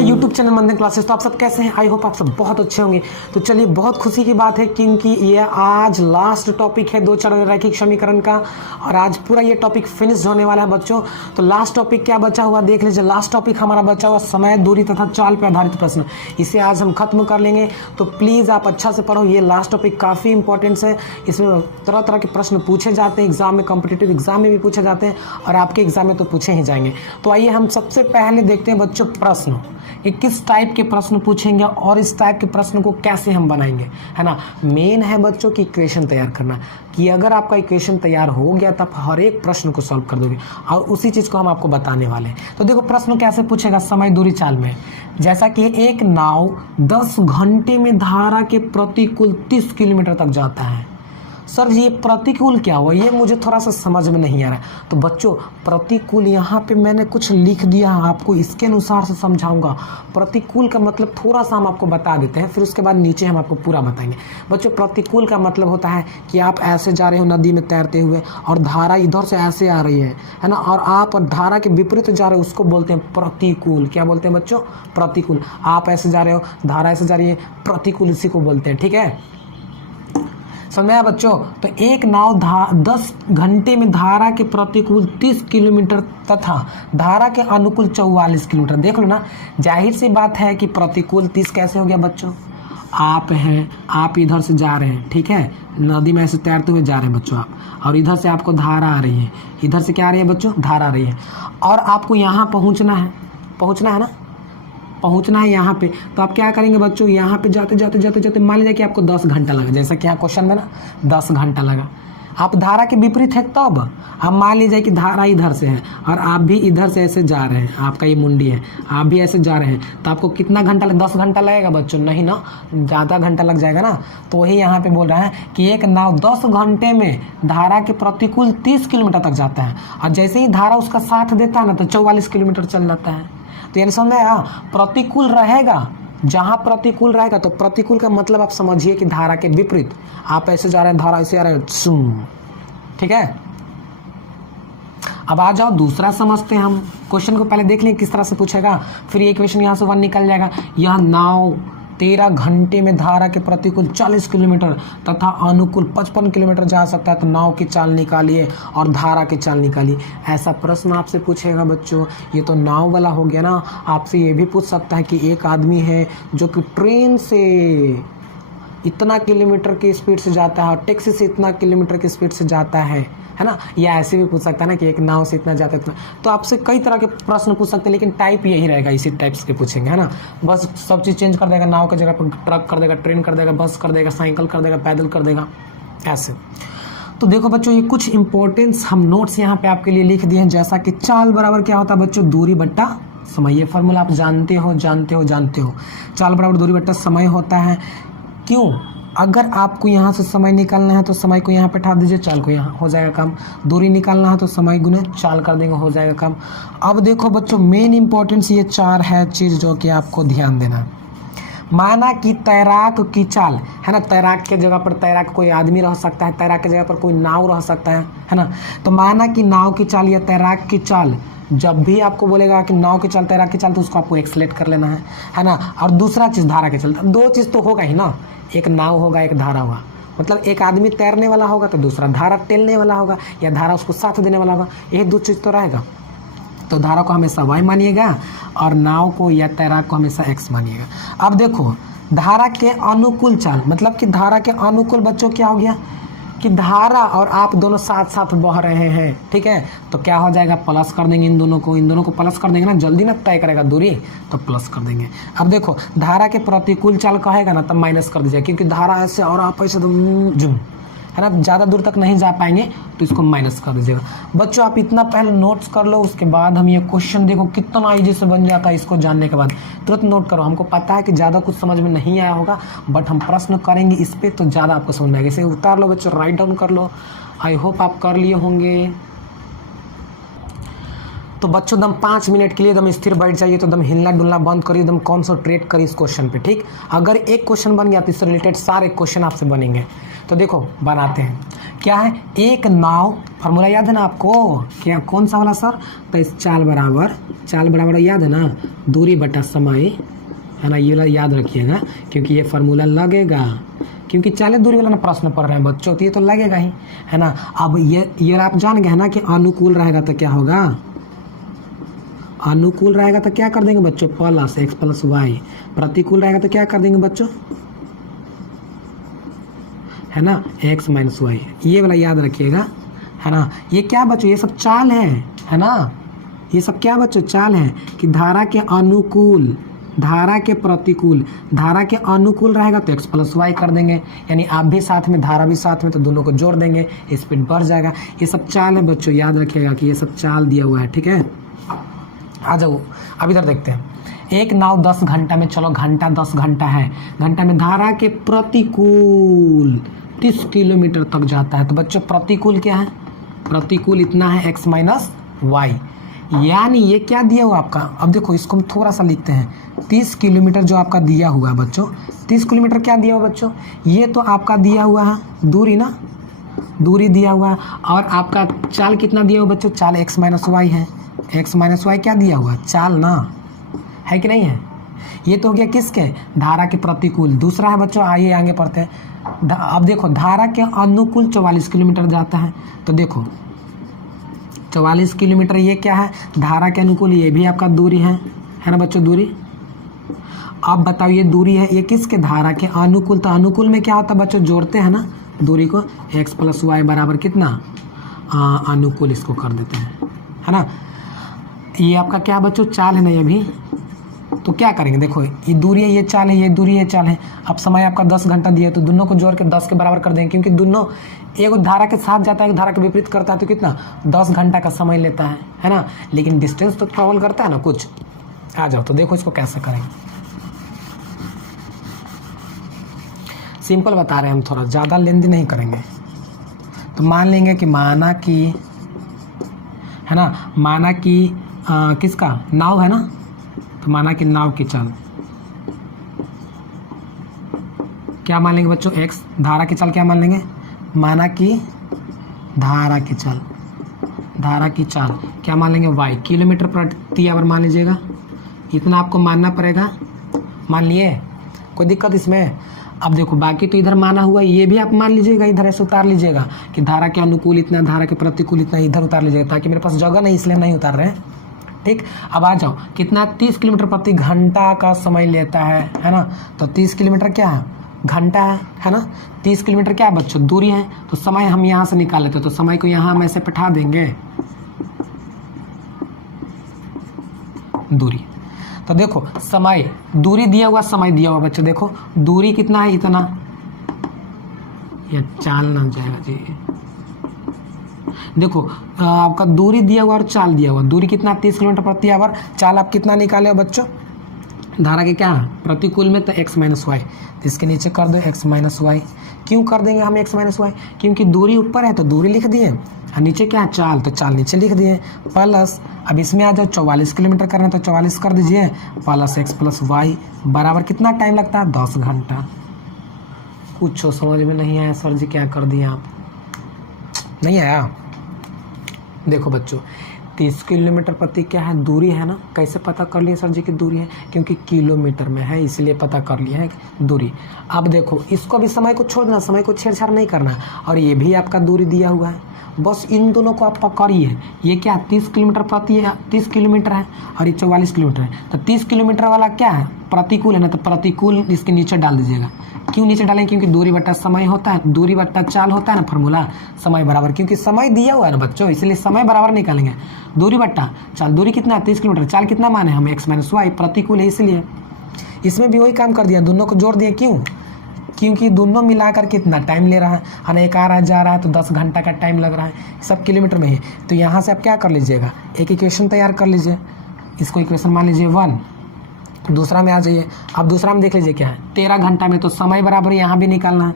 My YouTube channel Mandan classes. तो आप सब कैसे हैं? आई होप आप सब बहुत अच्छे होंगे। तो चलिए, बहुत खुशी की बात है क्योंकि ये आज लास्ट टॉपिक है दो चरण रैखिक समीकरण का, और आज पूरा ये टॉपिक फिनिश होने वाला है बच्चों। तो लास्ट टॉपिक क्या बचा हुआ देख लीजिए। लास्ट टॉपिक हमारा बचा हुआ समय, दूरी तथा चाल पर आधारित प्रश्न। इसे आज हम खत्म कर लेंगे। तो प्लीज़ आप अच्छा से पढ़ो, ये लास्ट टॉपिक काफ़ी इंपॉर्टेंट है। इसमें तरह तरह के प्रश्न पूछे जाते हैं, एग्जाम में, कॉम्पिटिटिव एग्जाम में भी पूछे जाते हैं, और आपके एग्जाम में तो पूछे ही जाएंगे। तो आइए हम सबसे पहले देखते हैं बच्चों प्रश्न, ये किस टाइप के प्रश्न पूछेंगे और इस टाइप के प्रश्न को कैसे हम बनाएंगे, है ना। मेन है बच्चों की इक्वेशन तैयार करना, कि अगर आपका इक्वेशन तैयार हो गया तब हर एक प्रश्न को सॉल्व कर दोगे, और उसी चीज़ को हम आपको बताने वाले हैं। तो देखो प्रश्न कैसे पूछेगा समय दूरी चाल में। जैसा कि एक नाव 10 घंटे में धारा के प्रतिकूल 30 किलोमीटर तक जाता है। सर जी, ये प्रतिकूल क्या हुआ, ये मुझे थोड़ा सा समझ में नहीं आ रहा है। तो बच्चों प्रतिकूल यहाँ पे मैंने कुछ लिख दिया है, आपको इसके अनुसार से समझाऊंगा। प्रतिकूल का मतलब थोड़ा सा हम आपको बता देते हैं, फिर उसके बाद नीचे हम आपको पूरा बताएंगे। बच्चों प्रतिकूल का मतलब होता है कि आप ऐसे जा रहे हो नदी में तैरते हुए, और धारा इधर से ऐसे आ रही है ना, और आप धारा के विपरीत जा रहे हो, उसको बोलते हैं प्रतिकूल। क्या बोलते हैं बच्चों? प्रतिकूल। आप ऐसे जा रहे हो, धारा ऐसे जा रही है, प्रतिकूल इसी को बोलते हैं। ठीक है, समझ में आया बच्चों? तो एक नाव 10 घंटे में धारा के प्रतिकूल 30 किलोमीटर तथा धारा के अनुकूल 44 किलोमीटर। देख लो ना, जाहिर सी बात है कि प्रतिकूल 30 कैसे हो गया बच्चों? आप हैं, आप इधर से जा रहे हैं, ठीक है, नदी में ऐसे तैरते हुए जा रहे हैं बच्चों आप, और इधर से आपको धारा आ रही है, इधर से क्या आ रही है बच्चों? धारा आ रही है, और आपको यहाँ पहुँचना है ना, पहुंचना है यहाँ पे। तो आप क्या करेंगे बच्चों? यहाँ पे जाते जाते मान लीजिए कि आपको 10 घंटा लगा, जैसा कि यहाँ क्वेश्चन में ना 10 घंटा लगा। आप धारा के विपरीत है तब आप मान लीजिए कि धारा इधर से है और आप भी इधर से ऐसे जा रहे हैं, आपका ये मुंडी है, आप भी ऐसे जा रहे हैं, तो आपको कितना घंटा 10 घंटा लगेगा बच्चों? नहीं ना, ज़्यादा घंटा लग जाएगा ना। तो वही यहाँ पे बोल रहा है कि एक नाव 10 घंटे में धारा के प्रतिकूल 30 किलोमीटर तक जाता है, और जैसे ही धारा उसका साथ देता है ना तो 44 किलोमीटर चल जाता है। तो यानी समझ में आया? प्रतिकूल रहेगा, जहां प्रतिकूल रहेगा, तो प्रतिकूल का मतलब आप समझिए कि धारा के विपरीत। आप ऐसे जा रहे हैं, धारा ऐसे आ रहे हैं, ठीक है। अब आ जाओ दूसरा समझते हैं हम। क्वेश्चन को पहले देख लें किस तरह से पूछेगा, फिर ये इक्वेशन यहाँ से 1 निकल जाएगा। यह नाव 13 घंटे में धारा के प्रतिकूल 40 किलोमीटर तथा अनुकूल 55 किलोमीटर जा सकता है, तो नाव की चाल निकालिए और धारा की चाल निकालिए। ऐसा प्रश्न आपसे पूछेगा बच्चों। ये तो नाव वाला हो गया ना। आपसे ये भी पूछ सकता है कि एक आदमी है जो कि ट्रेन से इतना किलोमीटर की स्पीड से जाता है और टैक्सी से इतना किलोमीटर की स्पीड से जाता है ना। या ऐसे भी पूछ सकता है ना कि एक नाव से इतना जाता है इतना। तो आपसे कई तरह के प्रश्न पूछ सकते हैं, लेकिन टाइप यही रहेगा, इसी टाइप्स के पूछेंगे, है ना। बस सब चीज़ चेंज कर देगा, नाव की जगह पर ट्रक कर देगा, ट्रेन कर देगा, बस कर देगा, साइकिल कर देगा, पैदल कर देगा, ऐसे। तो देखो बच्चों, ये कुछ इंपॉर्टेंस हम नोट्स यहाँ पे आपके लिए लिख दिए हैं। जैसा कि चाल बराबर क्या होता है बच्चों? दूरी बट्टा समय। ये फॉर्मूला आप जानते हो। चाल बराबर दूरी बट्टा समय होता है। क्यों? अगर आपको यहाँ से समय निकालना है तो समय को यहाँ पे उठा दीजिए, चाल को यहाँ, हो जाएगा काम। दूरी निकालना है तो समय गुने चाल कर देंगे, हो जाएगा काम। अब देखो बच्चों, मेन इंपॉर्टेंस ये 4 है चीज़ जो कि आपको ध्यान देना है। माना कि तैराक की चाल, है ना, तैराक के जगह पर तैराक कोई आदमी रह सकता है, तैराक की जगह पर कोई नाव रह सकता है ना। तो माना कि नाव की चाल या तैराक की चाल, जब भी आपको बोलेगा कि नाव की चाल, तैराक की चाल, तो उसको आपको एक्सलेट कर लेना है ना। और दूसरा चीज़ धारा की चाल, 2 चीज़ तो होगा ही ना, एक नाव होगा, एक धारा होगा। मतलब एक आदमी तैरने वाला होगा तो दूसरा धारा टेलने वाला होगा, या धारा उसको साथ देने वाला होगा। यही 2 चीज़ तो रहेगा। तो धारा को हमेशा y मानिएगा और नाव को या तैराक को हमेशा x मानिएगा। अब देखो धारा के अनुकूल चाल, मतलब कि धारा के अनुकूल बच्चों क्या हो गया कि धारा और आप दोनों साथ साथ बह रहे हैं, ठीक है। तो क्या हो जाएगा? प्लस कर देंगे इन दोनों को प्लस कर देंगे ना, जल्दी ना तय करेगा दूरी, तो प्लस कर देंगे। अब देखो धारा के प्रतिकूल चाल कहेगा ना, तब माइनस कर दीजिए, क्योंकि धारा ऐसे और आप ऐसे जुम, है ना, ज़्यादा दूर तक नहीं जा पाएंगे, तो इसको माइनस कर दीजिएगा। बच्चों आप इतना पहले नोट्स कर लो, उसके बाद हम ये क्वेश्चन देखो कितना ईजी से बन जाता है। इसको जानने के बाद तुरंत नोट करो। हमको पता है कि ज़्यादा कुछ समझ में नहीं आया होगा, बट हम प्रश्न करेंगे इस पर तो ज़्यादा आपको समझ में आएगा। इसे उतार लो बच्चों, राइट डाउन कर लो। आई होप आप कर लिए होंगे। तो बच्चों एकदम 5 मिनट के लिए एकदम स्थिर बैठ जाइए, तो एकदम हिलना डुलना बंद करिए, एकदम कॉन्संट्रेट करिए इस क्वेश्चन पे, ठीक। अगर एक क्वेश्चन बन गया तो इससे रिलेटेड सारे क्वेश्चन आपसे बनेंगे। तो देखो बनाते हैं, क्या है, एक नाव, फार्मूला याद है ना आपको, क्या कौन सा वाला सर, तो इस चाल बराबर याद है ना, दूरी बटा समय, है ना, ये वाला याद रखिएगा क्योंकि ये फार्मूला लगेगा, क्योंकि चाले दूरी वाला ना प्रश्न पढ़ रहे हैं बच्चों, तो ये तो लगेगा ही, है ना। अब ये आप जान गए ना कि अनुकूल रहेगा तो क्या होगा, अनुकूल रहेगा तो क्या कर देंगे बच्चों, प्लस एक्स प्लस वाई, प्रतिकूल रहेगा तो क्या कर देंगे बच्चों, है ना, एक्स माइनस वाई, ये वाला याद रखिएगा, है ना। ये क्या बच्चों, ये सब चाल है ना, ये सब क्या बच्चों, चाल है कि धारा के अनुकूल, धारा के प्रतिकूल, धारा के अनुकूल रहेगा तो एक्स प्लस वाई कर देंगे, यानी आप भी साथ में धारा भी साथ में, तो दोनों को जोड़ देंगे, स्पीड बढ़ जाएगा। ये सब चाल है बच्चों, याद रखिएगा कि ये सब चाल दिया हुआ है, ठीक है। आ जाओ अब इधर देखते हैं, एक नाव 10 घंटा में, चलो घंटा 10 घंटा है, घंटा में धारा के प्रतिकूल 30 किलोमीटर तक जाता है, तो बच्चों प्रतिकूल क्या है, प्रतिकूल इतना है एक्स माइनस वाई, यानी ये क्या दिया हुआ आपका, अब देखो इसको हम थोड़ा सा लिखते हैं, 30 किलोमीटर जो आपका दिया हुआ है बच्चों, 30 किलोमीटर क्या दिया हुआ बच्चों, ये तो आपका दिया हुआ है दूरी ना, दूरी दिया हुआ है, और आपका चाल कितना दिया हुआ बच्चों, चाल एक्स माइनस वाई है, एक्स माइनस वाई क्या दिया हुआ, चाल ना, है कि नहीं है। ये तो हो गया किसके, धारा के प्रतिकूल। दूसरा है बच्चों, आइए आगे पढ़ते हैं, अब देखो धारा के अनुकूल 44 किलोमीटर जाता है, तो देखो 44 किलोमीटर ये क्या है, धारा के अनुकूल, ये भी आपका दूरी है ना बच्चों, दूरी। अब बताओ ये दूरी है, ये किसके, धारा के अनुकूल, तो अनुकूल में क्या होता है बच्चों, जोड़ते हैं ना दूरी को, एक्स प्लस वाई बराबर कितना, अनुकूल इसको कर देते हैं, है ना। ये आपका क्या बच्चों, चाल है ना ये भी, तो क्या करेंगे, देखो ये दूरी है, ये चाल है, ये दूरी है, चाल है। अब समय आपका 10 घंटा दिया है, तो दोनों को जोड़ के 10 के बराबर कर देंगे, क्योंकि दोनों एक धारा के साथ जाता है, एक धारा के विपरीत करता है, तो कितना 10 घंटा का समय लेता है ना, लेकिन डिस्टेंस तो ट्रैवल करता है ना कुछ। आ जाओ तो देखो इसको कैसे करेंगे, सिंपल बता रहे हैं हम, थोड़ा ज़्यादा लेंदी नहीं करेंगे। तो मान लेंगे कि माना कि, है ना, माना कि किसका, नाव है ना, तो माना कि नाव की चाल क्या मान लेंगे बच्चों, एक्स, धारा की चाल क्या मान लेंगे, माना कि धारा की चाल, धारा की चाल क्या मान लेंगे, वाई, किलोमीटर प्रति आवर मान लीजिएगा, इतना आपको मानना पड़ेगा, मान लिए, कोई दिक्कत इसमें। अब देखो बाकी तो इधर माना हुआ, ये भी आप मान लीजिएगा, इधर ऐसे उतार लीजिएगा कि धारा के अनुकूल इतना, धारा के प्रतिकूल इतना, इधर उतार लीजिएगा, ताकि मेरे पास जगह नहीं इसलिए नहीं उतार रहे हैं, ठीक। अब आ जाओ, कितना 30 किलोमीटर प्रति घंटा का समय लेता है ना, तो 30 किलोमीटर क्या है, घंटा है ना, 30 किलोमीटर क्या है बच्चों, दूरी है, तो समय हम यहाँ से निकाल लेते हैं, तो समय को यहाँ हम ऐसे बैठा देंगे, दूरी। तो देखो समय, दूरी दिया हुआ, समय दिया हुआ बच्चों, देखो दूरी कितना है, इतना, ये चाल ना जाएगा जी, देखो आपका दूरी दिया हुआ और चाल दिया हुआ, दूरी कितना 30 किलोमीटर प्रति आवर, चाल आप कितना निकाले हो बच्चों, धारा के क्या है प्रतिकूल में, तो एक्स माइनस वाई, तो इसके नीचे कर दो एक्स माइनस वाई। क्यों कर देंगे हम एक्स माइनस वाई, क्योंकि दूरी ऊपर है तो दूरी लिख दिए, और नीचे क्या है चाल, तो चाल नीचे लिख दिए, प्लस अब इसमें आ जाओ 44 किलोमीटर करना है तो 44 कर दीजिए, प्लस एक्स प्लस वाई बराबर कितना टाइम लगता है, 10 घंटा। कुछ समझ में नहीं आया सर जी, क्या कर दिए आप, नहीं आया। देखो बच्चों 30 किलोमीटर प्रति क्या है, दूरी है ना, कैसे पता कर लिए सर जी की दूरी है, क्योंकि किलोमीटर में है इसलिए पता कर लिया है दूरी। अब देखो इसको भी समय को छोड़ना, समय को छेड़छाड़ नहीं करना, और ये भी आपका दूरी दिया हुआ है, बस इन दोनों को आप पकड़िए। ये क्या 30 किलोमीटर प्रति 30 किलोमीटर है और ये 44 किलोमीटर है, तो 30 किलोमीटर वाला क्या है प्रतिकूल है ना, तो प्रतिकूल इसके नीचे डाल दीजिएगा। क्यों नीचे डालें, क्योंकि दूरी बट्टा समय होता है, दूरी बट्टा चाल होता है ना फॉर्मूला, समय बराबर, क्योंकि समय दिया हुआ है ना बच्चों, इसलिए समय बराबर निकालेंगे, दूरी बट्टा चाल, दूरी कितना है 30 किलोमीटर, चाल कितना माने हम एक्स माइनस वाई, प्रतिकूल है इसलिए। इसमें भी वही काम कर दिया, दोनों को जोड़ दिए, क्यों, क्योंकि दोनों मिलाकर कितना टाइम ले रहा है ना, एक आ रहा है जा रहा है तो 10 घंटा का टाइम लग रहा है, सब किलोमीटर में ही। तो यहाँ से आप क्या कर लीजिएगा, एक इक्वेशन तैयार कर लीजिए, इसको इक्वेशन मान लीजिए 1, दूसरा में आ जाइए। अब दूसरा में देख लीजिए क्या है 13 घंटा में, तो समय बराबर यहाँ भी निकालना है,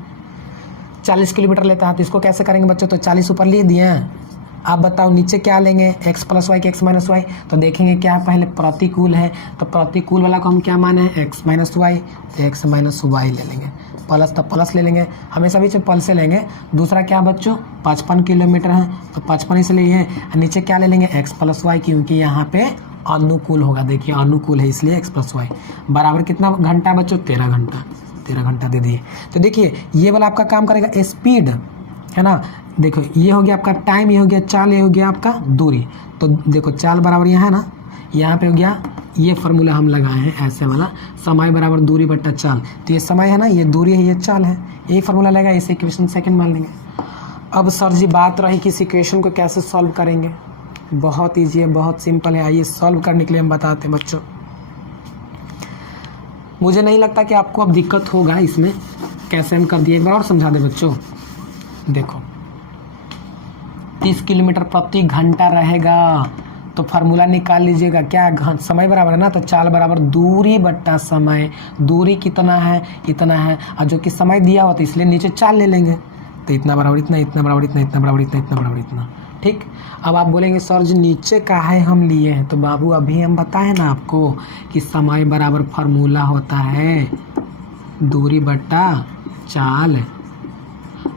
40 किलोमीटर लेता है, तो इसको कैसे करेंगे बच्चों, तो 40 ऊपर लिख दिए हैं, आप बताओ नीचे क्या लेंगे, x प्लस वाई के x माइनस वाई, तो देखेंगे क्या पहले प्रतिकूल है, तो प्रतिकूल वाला को हम क्या माने हैं x माइनस वाई, तो x माइनस वाई ले लेंगे, प्लस तो प्लस ले लेंगे, हमेशा बीच में प्लस से लेंगे। दूसरा क्या बच्चों 55 किलोमीटर है तो 55 इसलिए है, नीचे क्या ले लेंगे x प्लस वाई, क्योंकि यहाँ पे अनुकूल होगा, देखिए अनुकूल है इसलिए x प्लस वाई बराबर कितना घंटा बच्चों 13 घंटा, 13 घंटा दे दिए। तो देखिए ये वाला आपका काम करेगा स्पीड है ना, देखो ये हो गया आपका टाइम, ये हो गया चाल, ये हो गया आपका दूरी। तो देखो चाल बराबर यहाँ है ना, यहाँ पे हो गया, ये फार्मूला हम लगाए हैं ऐसे वाला, समय बराबर दूरी बट्टा चाल, तो ये समय है ना, ये दूरी है, ये चाल है, यही फार्मूला लगा, इसे इक्वेशन सेकंड मान लेंगे। अब सर जी बात रही कि इस इक्वेशन को कैसे सॉल्व करेंगे। बहुत ईजी है, बहुत सिंपल है, आइए सॉल्व करने के लिए हम बताते हैं बच्चों। मुझे नहीं लगता कि आपको अब दिक्कत होगा इसमें, कैसे हम कर दिए, एक बार और समझा दे बच्चों। देखो 30 किलोमीटर प्रति घंटा रहेगा, तो फार्मूला निकाल लीजिएगा, क्या समय बराबर है ना, तो चाल बराबर दूरी बट्टा समय, दूरी कितना है इतना है, और जो कि समय दिया हुआ तो इसलिए नीचे चाल ले लेंगे, तो इतना बराबर इतना, इतना बराबर इतना, इतना बराबर इतना, इतना बराबर इतना। ठीक, अब आप बोलेंगे सर जी नीचे काहे हम लिए हैं, तो बाबू अभी हम बताए ना आपको कि समय बराबर फार्मूला होता है दूरी बट्टा चाल।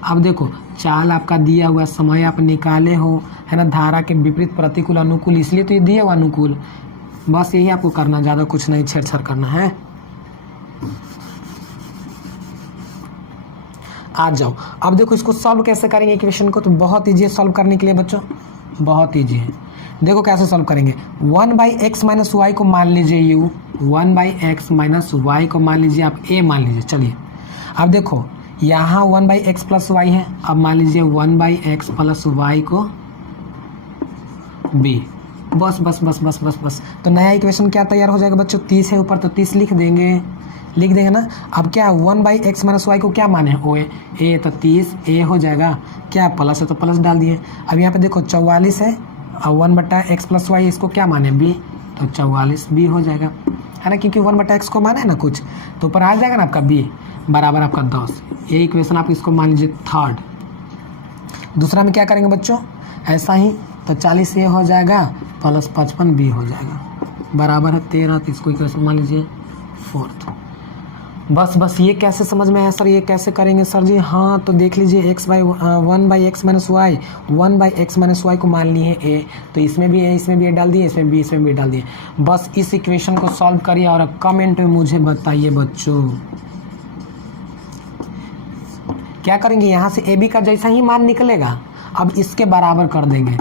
अब देखो चाल आपका दिया हुआ, समय आप निकाले हो है ना, धारा के विपरीत प्रतिकूल अनुकूल, इसलिए तो ये दिया हुआ अनुकूल, बस यही आपको करना, ज़्यादा कुछ नहीं छेड़छाड़ करना है। आ जाओ अब देखो इसको सॉल्व कैसे करेंगे इक्वेशन को, तो बहुत ईजी है सॉल्व करने के लिए बच्चों, बहुत ईजी है। देखो कैसे सॉल्व करेंगे, 1/x माइनस वाई को मान लीजिए u, 1/x माइनस वाई को मान लीजिए आप a मान लीजिए। चलिए अब देखो यहाँ 1/x प्लस वाई है, अब मान लीजिए 1/x प्लस वाई को b, बस बस बस बस बस बस, तो नया इक्वेशन क्या तैयार हो जाएगा बच्चों, 30 है ऊपर तो 30 लिख देंगे ना। अब क्या 1/x माइनस वाई को क्या माने हैं, ओ ए, तो 30 a हो जाएगा, क्या प्लस है तो प्लस डाल दिए। अब यहाँ पे देखो 44 है और 1/x प्लस वाई इसको क्या माने b, तो 44 b हो जाएगा है ना, क्योंकि 1/x को माना है ना कुछ, तो ऊपर आ जाएगा ना आपका b बराबर आपका 10। ये इक्वेशन आप इसको मान लीजिए थर्ड। दूसरा में क्या करेंगे बच्चों ऐसा ही, तो 40 a हो जाएगा प्लस 55 b हो जाएगा बराबर है 13, तो इसको इक्वेशन मान लीजिए फोर्थ। बस ये कैसे समझ में आया सर, ये कैसे करेंगे सर जी, हाँ तो देख लीजिए 1/x minus Y, 1/x minus Y को मान लिए a, तो इसमें भी a, इसमें भी a डाल दिए, इसमें भी डाल दिए। बस इस इक्वेशन को सॉल्व करिए और कमेंट में मुझे बताइए बच्चों क्या करेंगे। यहाँ से ab का जैसा ही मान निकलेगा, अब इसके बराबर कर देंगे।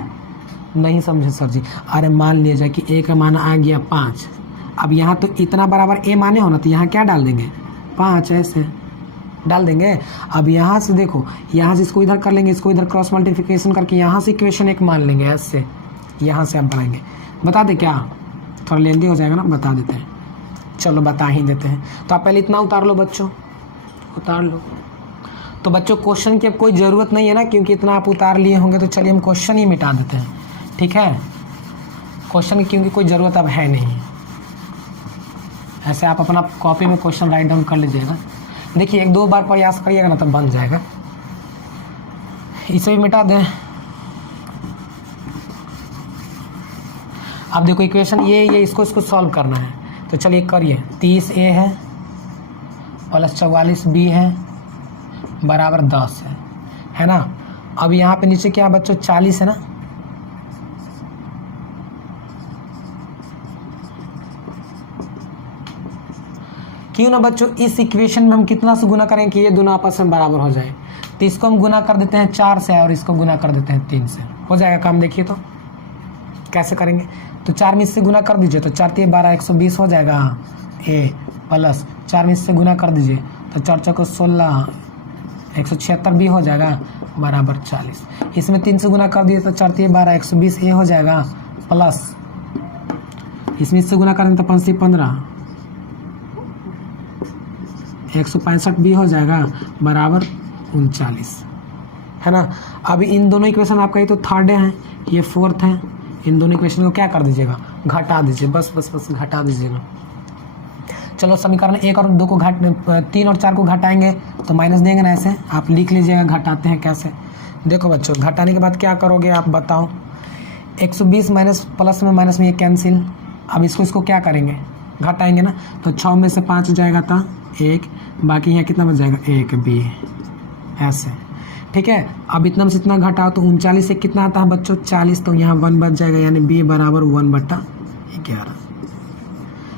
नहीं समझे सर जी, अरे मान लिया जाए कि a का मान आ गया 5, अब यहाँ तो इतना बराबर a माने हो ना, तो यहाँ क्या डाल देंगे 5, ऐसे डाल देंगे। अब यहाँ से देखो, यहाँ से इसको इधर कर लेंगे, इसको इधर क्रॉस मल्टीप्लिकेशन करके यहाँ से इक्वेशन 1 मान लेंगे, ऐसे यहाँ से आप बनाएंगे। बता दे क्या, थोड़ा लेंदी हो जाएगा ना, बता देते हैं, चलो बता ही देते हैं। तो आप पहले इतना उतार लो बच्चों, उतार लो। तो बच्चों क्वेश्चन की अब कोई ज़रूरत नहीं है ना, क्योंकि इतना आप उतार लिए होंगे, तो चलिए हम क्वेश्चन ही मिटा देते हैं, ठीक है। क्वेश्चन की क्योंकि कोई ज़रूरत अब है नहीं, ऐसे आप अपना कॉपी में क्वेश्चन राइट डाउन कर लीजिएगा। देखिए 1-2 बार प्रयास करिएगा ना तब बन जाएगा। इसे भी मिटा दें। अब देखो इक्वेशन ये इसको सॉल्व करना है, तो चलिए करिए। 30a है प्लस 44b है बराबर 10 है ना। अब यहाँ पे नीचे क्या बच्चों 40 है ना, क्यों ना बच्चों इस इक्वेशन में हम कितना से गुना करें कि ये दोनों आपस में बराबर हो जाए। तो इसको हम गुना कर देते हैं 4 से और इसको गुना कर देते हैं 3 से, हो जाएगा काम। देखिए तो कैसे करेंगे, तो 4 में इससे गुना कर दीजिए, तो 4 × 12 120 हो जाएगा a प्लस 4 में इससे गुना कर दीजिए, तो 4 × 16 176 b हो जाएगा बराबर 40। इसमें 3 से गुना कर दिए तो 4 × 12 120 a हो जाएगा प्लस इसमें इससे गुना करेंगे तो 5 × 15 165 b हो जाएगा बराबर 39 है ना। अभी इन दोनों इक्वेशन आपका ये तो थर्ड है, ये फोर्थ है, इन दोनों इक्वेशन को क्या कर दीजिएगा घटा दीजिए, बस घटा दीजिएगा। चलो समीकरण 1 और 2 को 3 और 4 को घटाएंगे तो माइनस देंगे ना, ऐसे आप लिख लीजिएगा घटाते हैं कैसे। देखो बच्चों, घटाने के बाद क्या करोगे आप बताओ। 120 माइनस प्लस में ये कैंसिल। अब इसको क्या करेंगे, घटाएंगे ना। तो 6 में से 5 जाएगा था 1, बाकी यहाँ कितना बच जाएगा 1 बी, ऐसे। ठीक है, अब इतना में से इतना घटाओ तो 39 से कितना आता है बच्चों 40, तो यहाँ 1 बच जाएगा, यानी बी बराबर 1/11।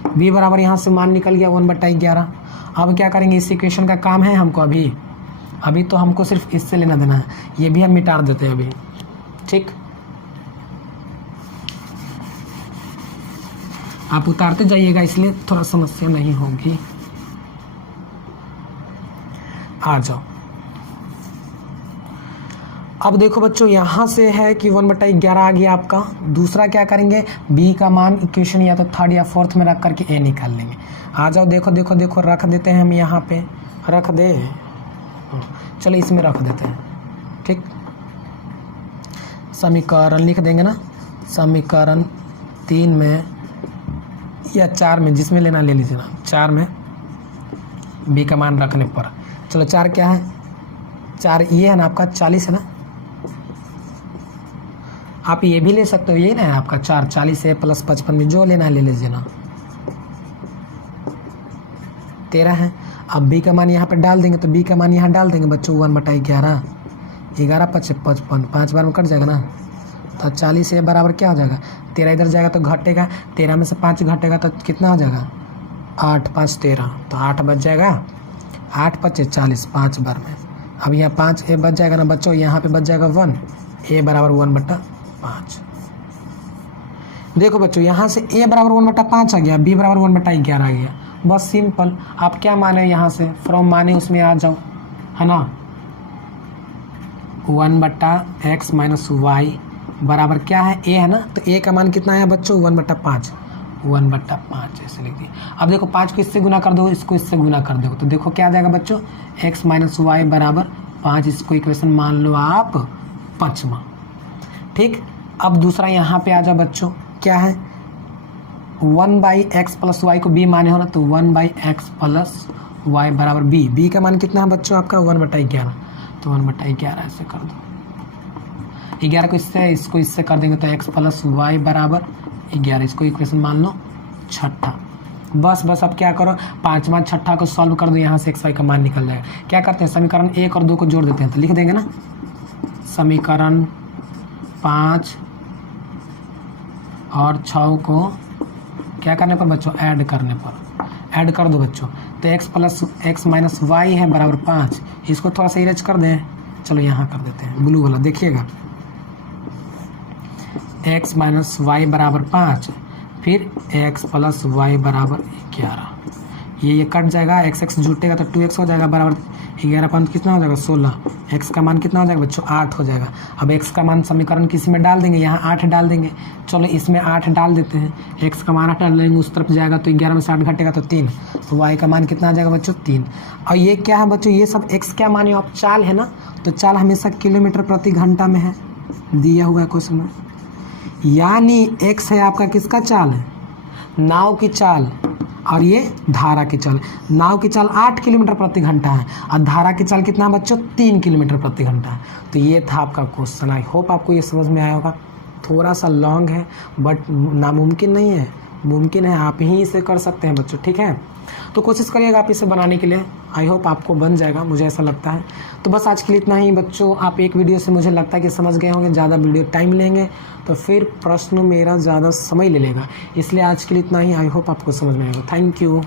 बी बराबर यहाँ से मान निकल गया 1/11। अब क्या करेंगे, इस इक्वेशन का काम है हमको अभी तो हमको सिर्फ इससे लेना देना है, ये भी हम मिटा देते हैं अभी। ठीक, आप उतारते जाइएगा, इसलिए थोड़ा समस्या नहीं होगी। आ जाओ। अब देखो बच्चों, यहाँ से है कि 1/11 आ गया आपका। दूसरा क्या करेंगे, b का मान इक्वेशन या तो थर्ड या फोर्थ में रख करके a निकाल लेंगे। आ जाओ, देखो रख देते हैं हम यहाँ पे, रख दे, चलो इसमें रख देते हैं। ठीक, समीकरण लिख देंगे ना, समीकरण 3 में या 4 में, जिसमें लेना ले लीजिए ना। 4 में b का मान रखने पर, चलो 4 क्या है, 4 ये है ना आपका 40 है ना। आप ये भी ले सकते हो, यही ना है आपका 4, 40 है प्लस 55 में जो लेना है ले लीजिए ना। 13 है। अब b का मान यहाँ पे डाल देंगे, तो b का मान यहाँ डाल देंगे बच्चों 1/11, 11 5 55, 5 बार में कट जाएगा ना। तो 40 है बराबर क्या हो जाएगा, 13 इधर जाएगा तो घटेगा, 13 में से 5 घटेगा तो कितना हो जाएगा 8 5 13, तो 8 बच जाएगा, 8 5 40, 5 बार में। अब यहाँ 5 ए बच जाएगा ना बच्चों, यहाँ पे बच जाएगा 1, ए बराबर 1/5। देखो बच्चों, यहाँ से ए बराबर 1/5 आ गया, बी बराबर 1/11 आ गया। बस सिंपल। आप क्या माने यहाँ से, फ्रॉम माने उसमें आ जाओ, है ना। 1/x माइनस वाई बराबर क्या है, ए है ना। तो ए का मान कितना है बच्चों 1/5, 1/5 ऐसे लिख दिए। अब देखो 5 को इससे गुना कर दो, इसको इससे गुना कर दो, तो देखो क्या आ जाएगा बच्चों, x माइनस वाई बराबर 5। इसको इक्वेशन मान लो आप 5वां। ठीक, अब दूसरा यहाँ पे आ जाओ बच्चों, क्या है 1/x प्लस वाई को b माने हो ना, तो 1/x प्लस वाई बराबर b का मान कितना है बच्चों आपका 1/11, तो 1/11 ऐसे कर दो। 11 को इसको इससे कर देंगे, तो x प्लस वाई बराबर 11, इसको इक्वेशन मान लो 6ठा। बस अब क्या करो, 5वां 6ठा को सॉल्व कर दो, यहाँ से x y का मान निकल जाएगा। क्या करते हैं, समीकरण 1 और 2 को जोड़ देते हैं, तो लिख देंगे ना, समीकरण 5 और 6 को क्या करने पर बच्चों, ऐड करने पर, ऐड कर दो बच्चों। तो x plus x minus Y है बराबर 5, इसको थोड़ा सा इरेज कर दें, चलो यहाँ कर देते हैं ब्लू वाला, देखिएगा x माइनस वाई बराबर 5, फिर x प्लस वाई बराबर 11। ये कट जाएगा, x जुटेगा तो 2x हो जाएगा बराबर 11 5 कितना हो जाएगा 16। x का मान कितना हो जाएगा बच्चों 8 हो जाएगा। अब x का मान समीकरण किसी में डाल देंगे, यहाँ 8 डाल देंगे। चलो इसमें 8 डाल देते हैं, x का मान 8 डाल देंगे, उस तरफ जाएगा तो 11 में से 8 घटेगा तो 3, तो y का मान कितना आ जाएगा बच्चों 3। और ये क्या है बच्चों, ये सब x क्या माने आप, चाल है ना। तो चाल हमेशा किलोमीटर प्रति घंटा में है, दिया हुआ है क्वेश्चन में। यानी x है आपका किसका चाल है, नाव की चाल, और ये धारा की चाल। नाव की चाल 8 किलोमीटर प्रति घंटा है और धारा की चाल कितना है बच्चों 3 किलोमीटर प्रति घंटा है। तो ये था आपका क्वेश्चन। आई होप आपको ये समझ में आया होगा। थोड़ा सा लॉन्ग है बट नामुमकिन नहीं है, मुमकिन है, आप ही इसे कर सकते हैं बच्चों। ठीक है, तो कोशिश करिएगा आप इसे बनाने के लिए। आई होप आपको बन जाएगा, मुझे ऐसा लगता है। तो बस आज के लिए इतना ही बच्चों। आप एक वीडियो से मुझे लगता है कि समझ गए होंगे। ज़्यादा वीडियो टाइम लेंगे तो फिर प्रश्न मेरा ज़्यादा समय ले लेगा, इसलिए आज के लिए इतना ही। आई होप आपको समझ में आएगा। Thank you.